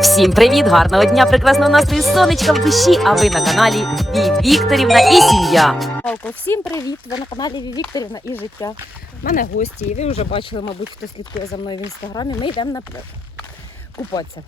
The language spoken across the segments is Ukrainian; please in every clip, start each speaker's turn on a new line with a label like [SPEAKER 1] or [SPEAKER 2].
[SPEAKER 1] Всім привіт! Гарного дня, прекрасного настрою, сонечка в душі. А ви на каналі Ві Вікторівна і сім'я.
[SPEAKER 2] Алко, всім привіт! Ви на каналі Ві Вікторівна і життя. У мене гості, і ви вже бачили, мабуть, хто слідкує за мною в інстаграмі. Ми йдемо на купатися.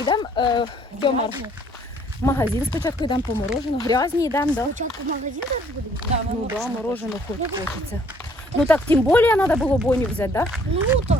[SPEAKER 2] Йдемо е, Тьомар, в магазин спочатку йдемо по морожену. Грязні йдемо, да?
[SPEAKER 3] Спочатку магазин зараз буде?
[SPEAKER 2] Ну да, морожену хоч хочеться. Ну так тим більше треба було боню взяти, да?
[SPEAKER 3] Ну так.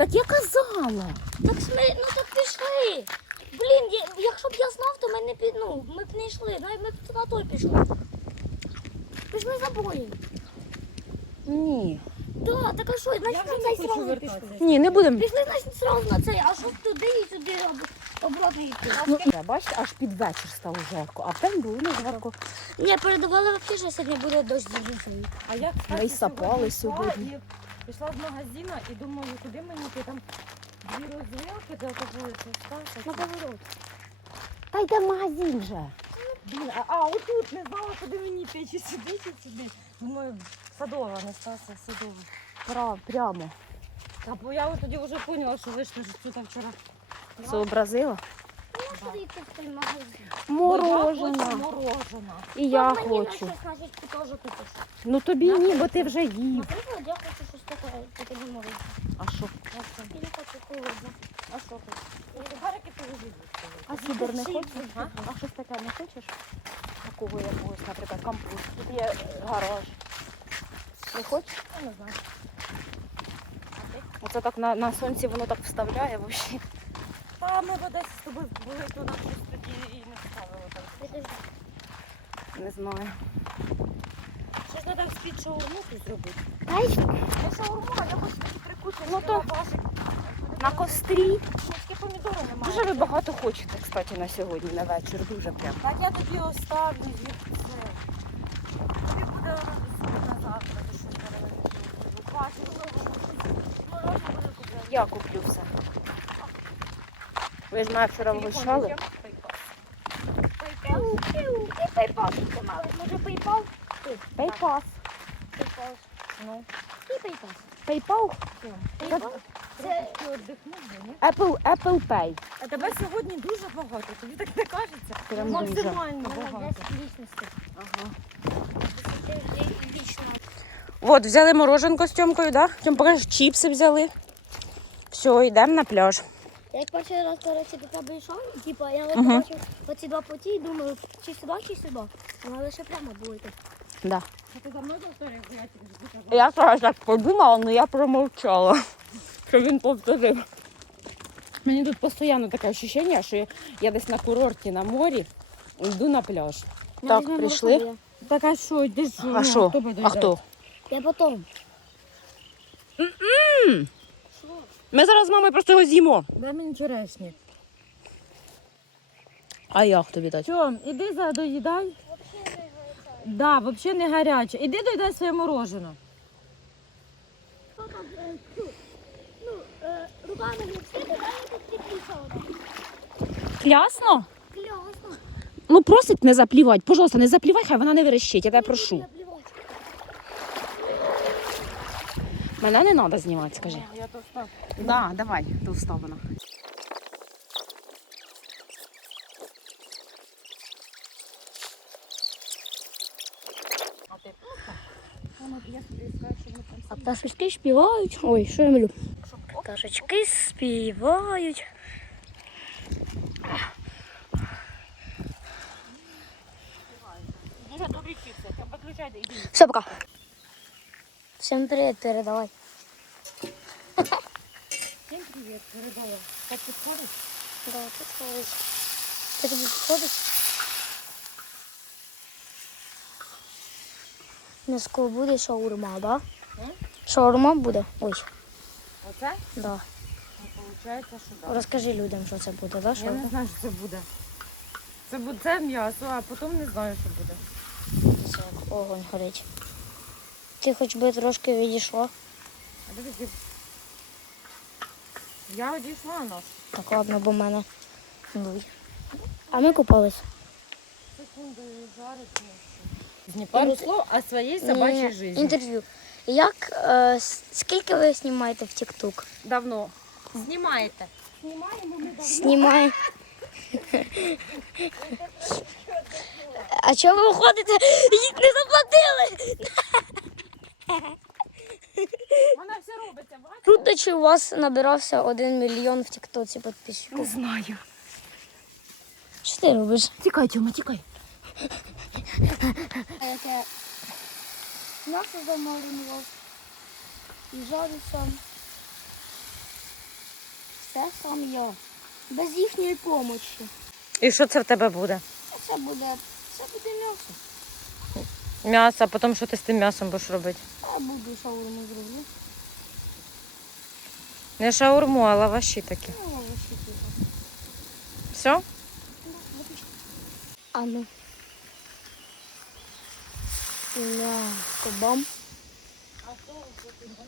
[SPEAKER 2] Так я казала.
[SPEAKER 3] Так сми, ну так пішли. Блін, я- якщо б я знав, то ми не під, ну, ми б не йшли, навіть ми б на той пішли. Пішли за боєм.
[SPEAKER 2] Ні.
[SPEAKER 3] Да, так а що, значить на цей сразу пішли.
[SPEAKER 2] Ні, не будемо.
[SPEAKER 3] Пішли, значить, сразу на цей, а щоб туди і сюди об- обратно йти.
[SPEAKER 2] Ну, бачите, аж під вечір стало жарко, а в було не жарко.
[SPEAKER 3] Ні, передавали взагалі, що сьогодні буде дощ з.
[SPEAKER 4] А я,
[SPEAKER 2] Ми й сапали сьогодні.
[SPEAKER 4] Пішла з магазину і думаю, куди мені йти там дві розвилки, де вулиця
[SPEAKER 3] На
[SPEAKER 4] сталася.
[SPEAKER 3] поворот.
[SPEAKER 2] Та йде в магазин вже.
[SPEAKER 4] Блін, а, а отут не знала, куди мені йти, чи сюди, чи сюди. Думаю, садова, не сталася садова.
[SPEAKER 2] Пра- Прямо.
[SPEAKER 4] Та бо я от тоді вже поняла, що вийшли ж тут вчора.
[SPEAKER 2] Зобразила.
[SPEAKER 3] Що в той магазин?
[SPEAKER 4] Бо я хочу
[SPEAKER 2] Морожена.
[SPEAKER 4] Морожена.
[SPEAKER 2] І я
[SPEAKER 3] Мені
[SPEAKER 2] хочу.
[SPEAKER 3] наче, значить, ти теж купиш.
[SPEAKER 2] Ну тобі ні, бо ти вже їв.
[SPEAKER 3] Наприклад, я хочу щось таке, таке не можу.
[SPEAKER 2] А що?
[SPEAKER 3] Я хочу холодно.
[SPEAKER 4] А що ти? Сигарики ти вже
[SPEAKER 2] А сідер не хочеш?
[SPEAKER 4] А?
[SPEAKER 2] А щось таке не хочеш? Такого якогось, наприклад, компост. Тут є е, гараж. Не хочеш?
[SPEAKER 4] Я не знаю.
[SPEAKER 2] Оце так на, на сонці воно так вставляє взагалі.
[SPEAKER 4] Та ми в Одесі з тобою були, то нам щось тоді і не ставили там.
[SPEAKER 2] Не знаю.
[SPEAKER 4] Щось треба з-під шаурму тут зробити.
[SPEAKER 3] Дай
[SPEAKER 4] Не шаурму, а я хочу такі прикусити.
[SPEAKER 2] Ну, то- На кострі.
[SPEAKER 4] Тільки помідори немає.
[SPEAKER 2] Дуже ви багато хочете, кстати, на сьогодні, на вечір. Дуже прям.
[SPEAKER 4] Так я тобі оставлю звідси. Тобі буде на завтра, що буде купляти.
[SPEAKER 2] Я куплю все. Ви ж мене вчора вгощали.
[SPEAKER 3] Ти пейпал тільки мали. Може пейпал?
[SPEAKER 2] Пейпас.
[SPEAKER 3] Пейпал.
[SPEAKER 2] Ну.
[SPEAKER 3] І пейпал.
[SPEAKER 2] Пейпал?
[SPEAKER 3] Пейпал. Це
[SPEAKER 4] Ти віддихнув.
[SPEAKER 2] Apple, Apple Pay.
[SPEAKER 4] А тебе сьогодні дуже багато, тобі так не кажеться?
[SPEAKER 2] Прям
[SPEAKER 4] Максимально багато.
[SPEAKER 2] Ага. От, взяли мороженко з Тьомкою, да? Тьом, покажеш, чіпси взяли. Все, йдемо на пляж.
[SPEAKER 3] Я як перший раз, коротше, до тебе йшов, і, типа, я от
[SPEAKER 2] Мгм.
[SPEAKER 3] бачив оці два путі і думаю, чи сюди, чи сюди. Вона лише прямо йти.
[SPEAKER 2] Да.
[SPEAKER 4] А ти за мною повторюєш, я сказала.
[SPEAKER 2] Я зараз так подумала, але я промовчала. Що він повторив. Мені тут постійно таке відчуття, що я- я десь на курорті на морі йду на пляж. Так,
[SPEAKER 3] візьмемо
[SPEAKER 2] прийшли.
[SPEAKER 4] Так а що, йди ж,
[SPEAKER 2] А
[SPEAKER 4] ну,
[SPEAKER 2] що? А хто?
[SPEAKER 3] Я Я потом.
[SPEAKER 2] Ми зараз з мамою просто його з'їмо.
[SPEAKER 4] Дай мені черешні.
[SPEAKER 2] А як тобі дати?
[SPEAKER 4] Що, іди за доїдай. Да, взагалі не гаряче. Іди доїдай своє морожене.
[SPEAKER 3] Ну, руками не встигли, дай.
[SPEAKER 2] Клясно? Ну просить не заплівати. Пожалуйста, не заплівай, хай вона не верещить, я тебе прошу. Мене не треба знімати, скажи.
[SPEAKER 4] Я то став.
[SPEAKER 2] Да, давай, до вставлена.
[SPEAKER 3] А пташечки співають. Ой, що я малю? Пташечки співають.
[SPEAKER 4] Дуже добрі чіпси. Виключайте, іди.
[SPEAKER 3] Все, пока. Всім привіт, передавай.
[SPEAKER 4] Всім привіт, передала. Так підходить?
[SPEAKER 3] Да, підходить. Ти тобі підходить? М'яско буде шаурма, да? Шаурма буде? Ой,
[SPEAKER 4] Оце?
[SPEAKER 3] да.
[SPEAKER 4] Виходить, що так.
[SPEAKER 3] Розкажи людям, що це буде, да?
[SPEAKER 4] Я
[SPEAKER 3] Шаурма?
[SPEAKER 4] не знаю, що це буде. Це буде це м'ясо, а потім не знаю, що буде.
[SPEAKER 3] Як огонь горить. Ти хоч би трошки відійшла.
[SPEAKER 4] А я одійшла наш.
[SPEAKER 3] Так, ладно, бо в мене. Ну, А ми купались.
[SPEAKER 4] Секунду жарить. Не пару слов о своїй собачій житті.
[SPEAKER 3] Інтерв'ю. Як, е, скільки ви знімаєте в TikTok?
[SPEAKER 4] Давно. Знімаєте. знімаємо, ми давно.
[SPEAKER 3] Знімай. А чого ви виходите? Їх не заплатили.
[SPEAKER 4] Вона все робиться, бачиш?
[SPEAKER 3] Круто, чи у вас набирався один мільйон в тіктоці підписчиків.
[SPEAKER 4] знаю.
[SPEAKER 3] Що ти робиш?
[SPEAKER 4] Тікай, Тьома, тікай.
[SPEAKER 3] Яке м'ясо і жарю сам. Все сам я. Без їхньої допомоги.
[SPEAKER 2] І що це в тебе буде?
[SPEAKER 3] Це буде, це буде м'ясо.
[SPEAKER 2] М'ясо, а потім що ти з тим м'ясом будеш робити?
[SPEAKER 3] А буду шаурму зроблю.
[SPEAKER 2] Не шаурму, а лаваші такі.
[SPEAKER 3] Ну, лаваші типу.
[SPEAKER 2] Все?
[SPEAKER 3] А ну. М'ясо бам.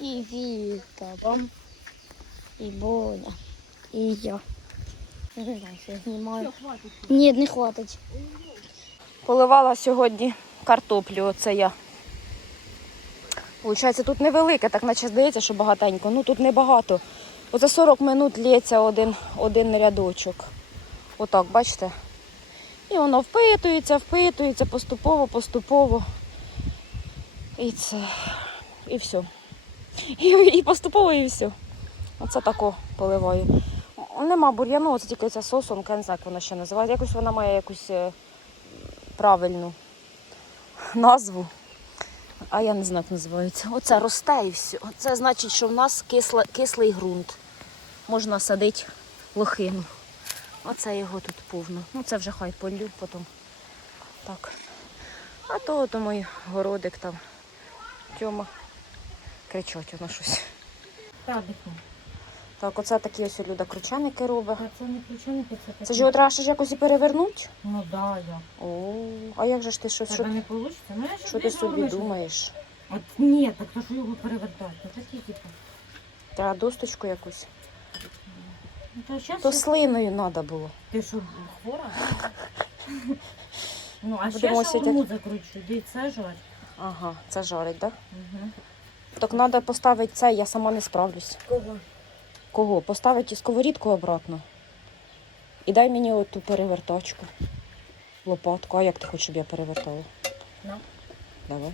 [SPEAKER 3] І Віка бам. І Боня. І я. Не знаю, що я знімаю. Ні, не хватить.
[SPEAKER 2] Поливала сьогодні картоплю, оце я. Получається, тут невелике, так наче здається, що багатенько. Ну тут небагато. Оце 40 минут лється один, один рядочок. Отак, бачите? І воно впитується, впитується поступово, поступово. І це. І все. І, і поступово, і все. Оце тако поливаю. Нема бур'яну, це тільки ця сосонка, я не знаю, як вона ще називається. Якось вона має якусь е, правильну назву. А я не знаю, як називається. Оце росте і все. Це значить, що в нас кисла, кислий ґрунт. Можна садити лохину. Оце його тут повно. Ну це вже хай полю потім. Так. А то ото мій городик там. Тьома. Кричать воно щось.
[SPEAKER 4] Так,
[SPEAKER 2] Так, оце такі ось Люда кручаники робить.
[SPEAKER 4] це не ключоники, це
[SPEAKER 2] Це ж його треба ще ж якось і перевернути?
[SPEAKER 4] Ну да, я.
[SPEAKER 2] О, а як же ж ти щось? Що,
[SPEAKER 4] не вийде? Ну, я
[SPEAKER 2] що ти собі думаєш?
[SPEAKER 4] От ні, так то що його перевертати? Ну, такі, типу.
[SPEAKER 2] Треба досточку якусь.
[SPEAKER 4] Ну, то щас
[SPEAKER 2] То слиною треба було.
[SPEAKER 4] Ти що, хвора? Ну, а ще
[SPEAKER 2] Будемо
[SPEAKER 4] шаурму закручу, де це жарь.
[SPEAKER 2] Ага, це жарить, так?
[SPEAKER 4] Угу.
[SPEAKER 2] Так треба поставити це, я сама не справлюсь.
[SPEAKER 4] Кого?
[SPEAKER 2] Кого? Поставити сковорідку обратно. І дай мені оту перевертачку. Лопатку. А як ти хочеш, щоб я перевертала?
[SPEAKER 4] На.
[SPEAKER 2] Давай.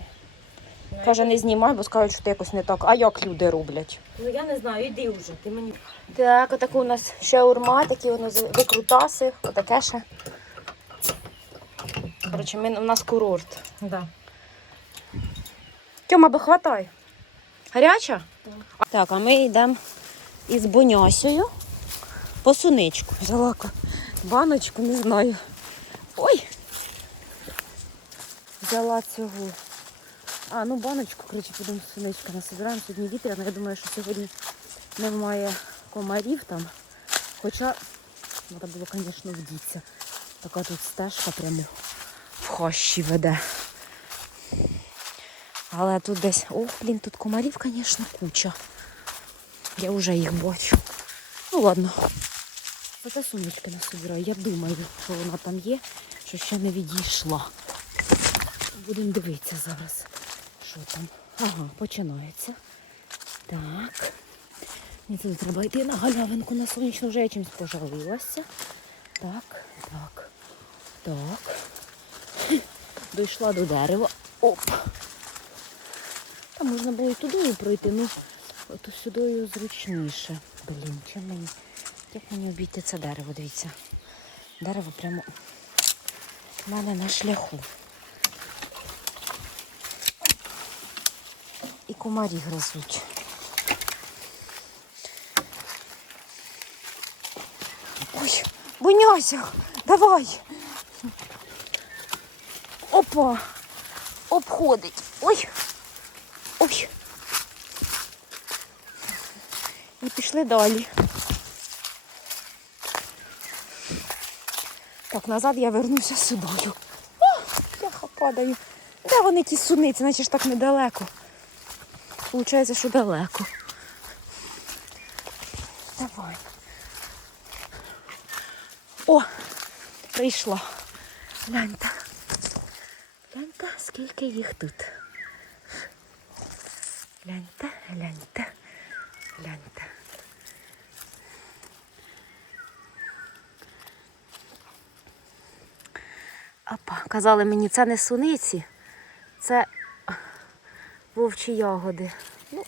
[SPEAKER 2] Каже, не знімай, бо скажуть, що ти якось не так. А як люди роблять?
[SPEAKER 4] Ну я не знаю, іди вже, ти мені.
[SPEAKER 2] Так, отаку у нас шаурма, такі воно викрутаси, отаке ще. Коротше, ми, у нас курорт.
[SPEAKER 4] Да.
[SPEAKER 2] Тьома, би хватай. Гаряча? Так, а ми йдемо із Бонясею по суничку. Взяла баночку, не знаю. Ой! Взяла цього. А, ну баночку, коротше, будемо суничка насобираємо. Сьогодні вітряно. Я думаю, що сьогодні немає комарів там. Хоча треба було, звісно, вдітися. Така тут стежка прямо в хащі веде. Але тут десь. О, блін, тут комарів, звісно, куча. Я вже їх бачу. Ну ладно. Оце сумочки насобираю. Я думаю, що вона там є, що ще не відійшла. Будемо дивитися зараз, що там. Ага, починається. Так. Мені тут треба йти на галявинку на сонячну, вже я чимось пожалилася. Так, так, так. Дійшла до дерева. Оп. Та можна було і туди пройти, ну от сюди зручніше. Блін, чим мені? Як мені обійти це дерево, дивіться. Дерево прямо в мене на шляху. І комарі гризуть. Ой, буняся, давай. Опа, обходить. Ой. Ой. І пішли далі. Так, назад я вернуся з собою. О, яха падаю. Де вони ті суниці, наче ж так недалеко. Получається, що далеко. Давай. О, прийшла. Гляньте. Гляньте, скільки їх тут. Гляньте, гляньте, гляньте. Опа, казали мені, це не суниці, це вовчі ягоди. Ну,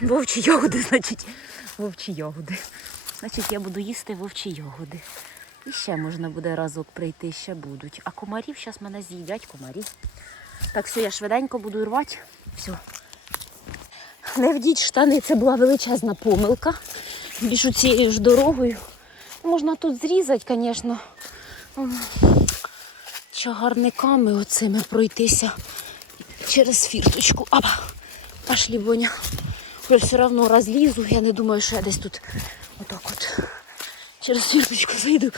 [SPEAKER 2] вовчі ягоди, значить, вовчі ягоди. Значить, я буду їсти вовчі ягоди. І ще можна буде разок прийти, ще будуть. А комарів зараз мене з'їдять комарі. Так, все, я швиденько буду рвати. Все. Не вдіть штани, це була величезна помилка. Біжу цією ж дорогою. Можна тут зрізати, звісно. Чагарниками оцими пройтися через фірточку. Апа, пошли, Боня. Я все одно розлізу. Я не думаю, що я десь тут отак от через фірточку зайду.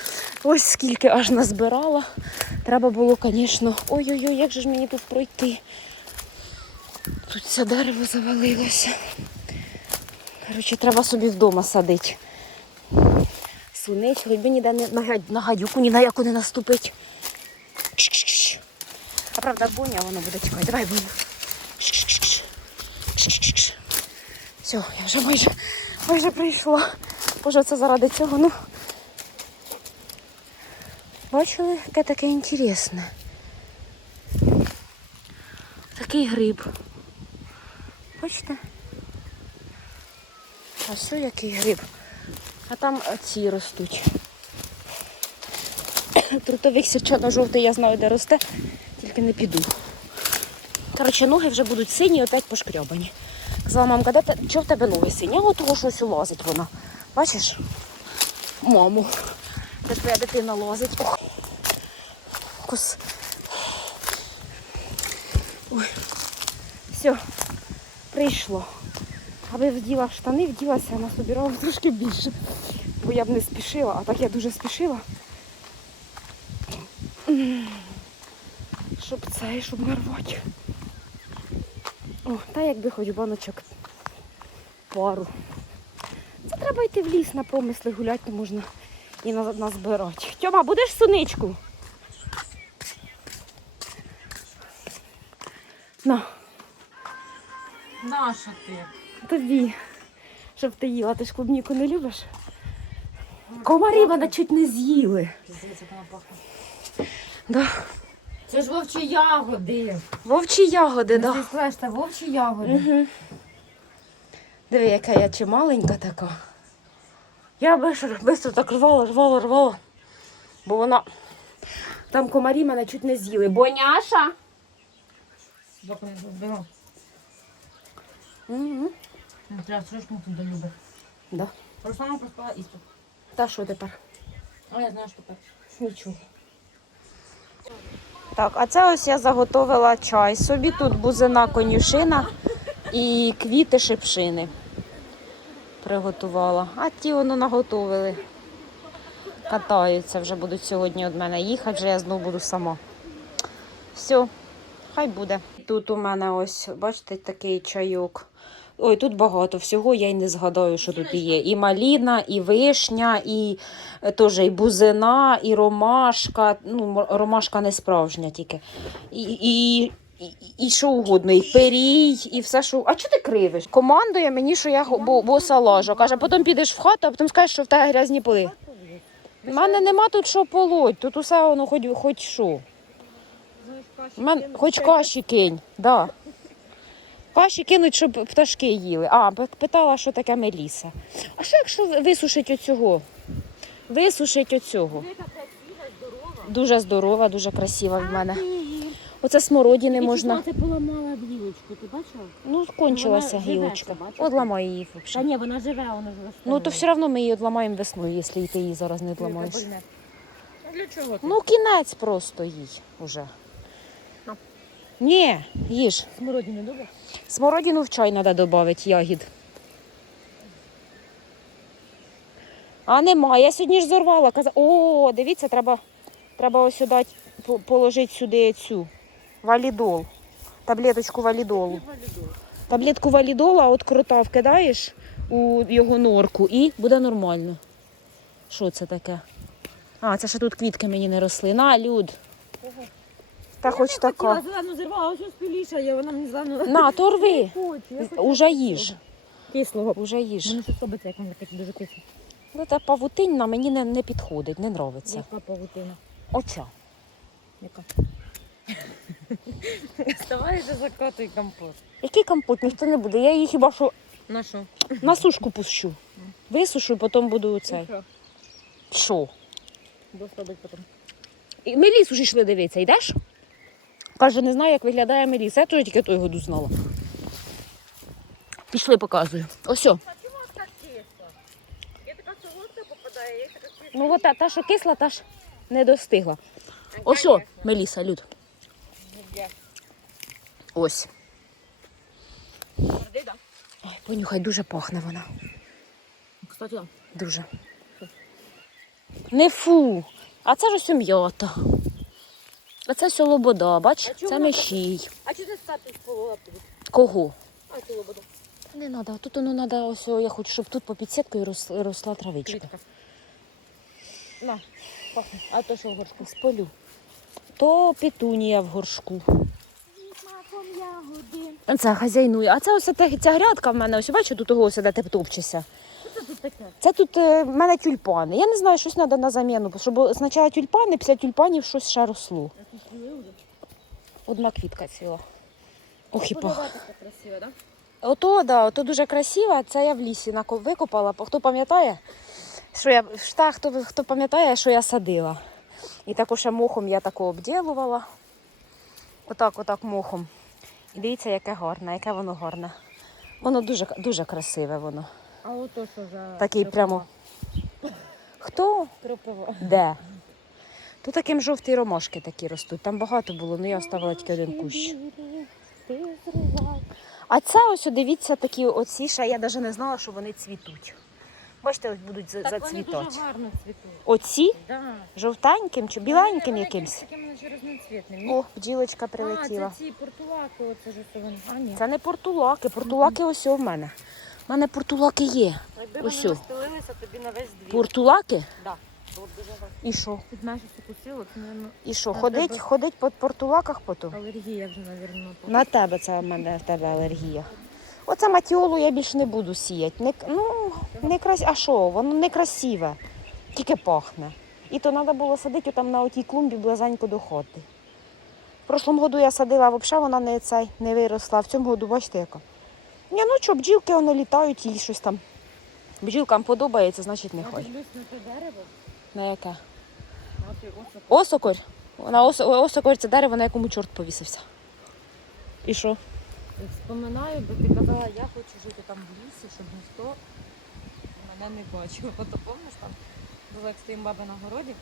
[SPEAKER 2] Ось скільки аж назбирала. Треба було, звісно. Ой-ой-ой, як же ж мені тут пройти? Тут це дерево завалилося. Коротше, треба собі вдома садити. Сунець, хоч ніде не, на гадюку ні на яку не наступить. А правда, Боня воно буде чекати. Давай, Боня. Все, я вже майже, майже прийшла. Боже, це заради цього. Ну. Бачили, яке таке інтересне. Такий гриб. Бачите? А що який гриб? А там ці ростуть. Трутовик сірчано-жовтий, я знаю, де росте, тільки не піду. Коротше, ноги вже будуть сині, опять пошкрьобані. Казала мамка, де чого в тебе ноги сині? А от того щось лазить вона. Бачиш? Маму. Де твоя дитина лазить. Ох. Кус. Ой. Все, прийшло. Аби вділа штани, вділася, насобирала трошки більше. Бо я б не спішила, а так я дуже спішила. Щоб це, щоб не рвати. О, та якби хоч баночок пару. Це треба йти в ліс на промисли гуляти, то можна і на- назбирати. Тьома, будеш суничку? На,
[SPEAKER 5] Наша ти.
[SPEAKER 2] тобі. Щоб ти їла, ти ж клубніку не любиш? Комарі мене чуть не з'їли. Да.
[SPEAKER 5] Це ж вовчі ягоди.
[SPEAKER 2] Вовчі ягоди,
[SPEAKER 5] Да.
[SPEAKER 2] да.
[SPEAKER 5] Ти це вовчі ягоди.
[SPEAKER 2] Угу. Диви, яка я чи маленька така. Я швидко так рвала, рвала, рвала. Бо вона. Там комарі мене чуть не з'їли. Боняша. Угу.
[SPEAKER 5] Треба срочно туди любить.
[SPEAKER 2] Да.
[SPEAKER 5] Руслана проспала істу.
[SPEAKER 2] Та що тепер?
[SPEAKER 5] А я знаю, що тепер.
[SPEAKER 2] Нічого. Так, а це ось я заготовила чай. Собі тут бузина конюшина і квіти шипшини приготувала. А ті воно наготовили. Катаються, вже будуть сьогодні від мене їхати, вже я знову буду сама. Все, хай буде. Тут у мене ось, бачите, такий чайок. Ой, тут багато всього, я й не згадаю, що тут є. І маліна, і вишня, і е, теж і бузина, і ромашка. Ну, ромашка не справжня тільки. І, і, і, і що угодно, і перій, і все, що. А чого ти кривиш? Командує мені, що я боса лажу. Каже, потім підеш в хату, а потім скажеш, що в тебе грязні поли. У мене нема тут що полоть, тут усе воно хоч, хоч що. У мене хоч каші кинь, да. Каші кинуть, щоб пташки їли. А, питала, що таке меліса. А що якщо висушить оцього? Висушить оцього. Дуже здорова, дуже красива в мене. Оце смородини можна.
[SPEAKER 4] Це поламала гілочку, ти бачила?
[SPEAKER 2] Ну, кончилася
[SPEAKER 4] Вона
[SPEAKER 2] гілочка.
[SPEAKER 4] бачиш?
[SPEAKER 2] От ламай її
[SPEAKER 4] Та
[SPEAKER 2] взагалі.
[SPEAKER 4] ні, вона живе, вона живе.
[SPEAKER 2] Ну то все одно ми її одламаємо весною, якщо ти її зараз не одламаєш.
[SPEAKER 4] Для чого?
[SPEAKER 2] Ну, кінець просто їй уже. Ні, їж.
[SPEAKER 4] Смородину добре?
[SPEAKER 2] Смородину в чай треба додати, ягід. А нема, я сьогодні ж зорвала. Казала, о, дивіться, треба, треба ось сюди положити сюди цю валідол. Таблеточку валідолу. Таблетку валідола от крута вкидаєш у його норку і буде нормально. Що це таке? А, це ще тут квітки мені не росли. На, люд. Та хоч така.
[SPEAKER 4] Я зелену зірвала, а що спіліша є, вона мені зелену.
[SPEAKER 2] На, то рви.
[SPEAKER 4] Хочу, я хочу
[SPEAKER 2] Уже їж.
[SPEAKER 4] Кислого.
[SPEAKER 2] Уже їж.
[SPEAKER 4] Мене щось робиться, як воно таке дуже кисло.
[SPEAKER 2] Ну, та павутинна мені не, не підходить, не нравиться.
[SPEAKER 4] Яка павутина.
[SPEAKER 2] Оця.
[SPEAKER 4] Яка? Вставайте закотуй компот.
[SPEAKER 2] Який компот? Ніхто не буде. Я її хіба що
[SPEAKER 4] На що?
[SPEAKER 2] на сушку пущу. Висушу, потім буду цей. Що?
[SPEAKER 4] Робити потім.
[SPEAKER 2] І Мелісу ж йшли дивитися, йдеш? Каже, не знаю, як виглядає Меліса. Я теж тільки той году знала. Пішли, показую. Ось. о.
[SPEAKER 4] А так? Я така солодка попадає, я така кисла.
[SPEAKER 2] Ну, от та, та, що кисла, та ж не достигла. Ось, о, Меліса, Люд. Ось. Ой, понюхай, дуже пахне вона.
[SPEAKER 4] Кстати.
[SPEAKER 2] Дуже. Не фу. А це ж ось м'ята. А це все лобода, бач?
[SPEAKER 4] А
[SPEAKER 2] Це мещій.
[SPEAKER 4] А чи ти стати сполола тобі?
[SPEAKER 2] Кого?
[SPEAKER 4] А, цю лободу.
[SPEAKER 2] Не треба. Тут воно треба, ось я хочу, щоб тут по підсіткою росла, росла травичка.
[SPEAKER 4] Квітка. На, пахне. А то що в горшку?
[SPEAKER 2] З полю. То петунія в горшку. Це хазяйнує. А це ось те- ця грядка в мене, ось бачу, тут того ось де ти.
[SPEAKER 4] Що це тут таке?
[SPEAKER 2] Це тут е, в мене тюльпани. Я не знаю, щось треба на заміну, щоб спочатку тюльпани, після тюльпанів щось ще росло. Одна квітка ціла. Ох і пах.
[SPEAKER 4] Красиво, да?
[SPEAKER 2] Ото, да, ото дуже красиво. Це я в лісі викопала. Хто пам'ятає, що я та, хто, хто пам'ятає, що я садила. І також мохом я тако обділувала. Отак, отак мохом. І дивіться, яке гарне, яке воно гарне. Воно дуже, дуже красиве воно.
[SPEAKER 4] А ото що за...
[SPEAKER 2] Такий прямо. Хто?
[SPEAKER 4] Кропива.
[SPEAKER 2] Де? Тут таким жовті ромашки такі ростуть. Там багато було, але я оставила тільки один кущ. А це ось, дивіться, такі оці ще я навіть не знала, що вони цвітуть. Бачите, ось будуть за-
[SPEAKER 4] Так вони
[SPEAKER 2] зацвітати.
[SPEAKER 4] дуже гарно цвітуть.
[SPEAKER 2] Оці
[SPEAKER 4] Да.
[SPEAKER 2] жовтеньким чи біленьким
[SPEAKER 4] Вони
[SPEAKER 2] якимсь.
[SPEAKER 4] Таким наче.
[SPEAKER 2] О, бджілочка
[SPEAKER 4] А,
[SPEAKER 2] прилетіла.
[SPEAKER 4] це ці портулаки, оце ж вони. А, ні.
[SPEAKER 2] Це не портулаки, портулаки ось у мене. У мене портулаки є.
[SPEAKER 4] Якби вони розстелилися тобі на весь двір.
[SPEAKER 2] Портулаки?
[SPEAKER 4] Да.
[SPEAKER 2] І що?
[SPEAKER 4] Це, мабуть,
[SPEAKER 2] І що?
[SPEAKER 4] На
[SPEAKER 2] Ходить,
[SPEAKER 4] тебе.
[SPEAKER 2] ходить по портулаках потім?
[SPEAKER 4] алергія вже, мабуть.
[SPEAKER 2] На тебе це в мене в тебе алергія. Оце матіолу я більше не буду сіяти. Не, ну, не крас... А що? Воно не красиве, тільки пахне. І то треба було садити там на отій клумбі близенько до хоти. В прошлому году я садила, а взагалі вона не, цей, не виросла. В цьому году бачите яка. Ні, ну що, бджілки воно літають і щось там. Бджілкам подобається, значить
[SPEAKER 4] Я дивлюсь на те дерево,
[SPEAKER 2] На яке?
[SPEAKER 4] на той осок.
[SPEAKER 2] Осокорь. На ос... осокорь це дерево, на якому чорт повісився. І що?
[SPEAKER 4] Вспоминаю, бо ти казала, я хочу жити там в лісі, щоб ніхто мене не бачив. Ото пам'ятаєш там, було як стоїм баби на городі,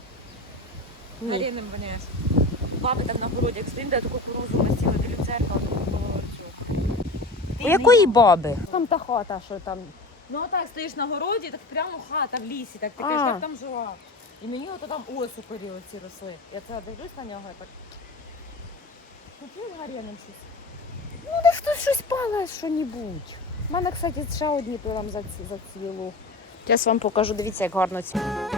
[SPEAKER 2] Ні.
[SPEAKER 4] Маріним воняєш. Баби там на городі, як стоїм, де таку кукурузу насіли, біля церква.
[SPEAKER 2] У якої баби? Там та хата, що там.
[SPEAKER 4] Ну отак стоїш на городі, так прямо хата в лісі, так ти кажеш, так там жила. І мені ото там осукорі оці росли. Я це дивлюсь на нього я так. Купив гаряним щось.
[SPEAKER 2] Ну, де хтось щось пале, що-небудь. У мене, кстати, ще одні там зацвіло. Зараз вам покажу, дивіться, як гарно цвіте.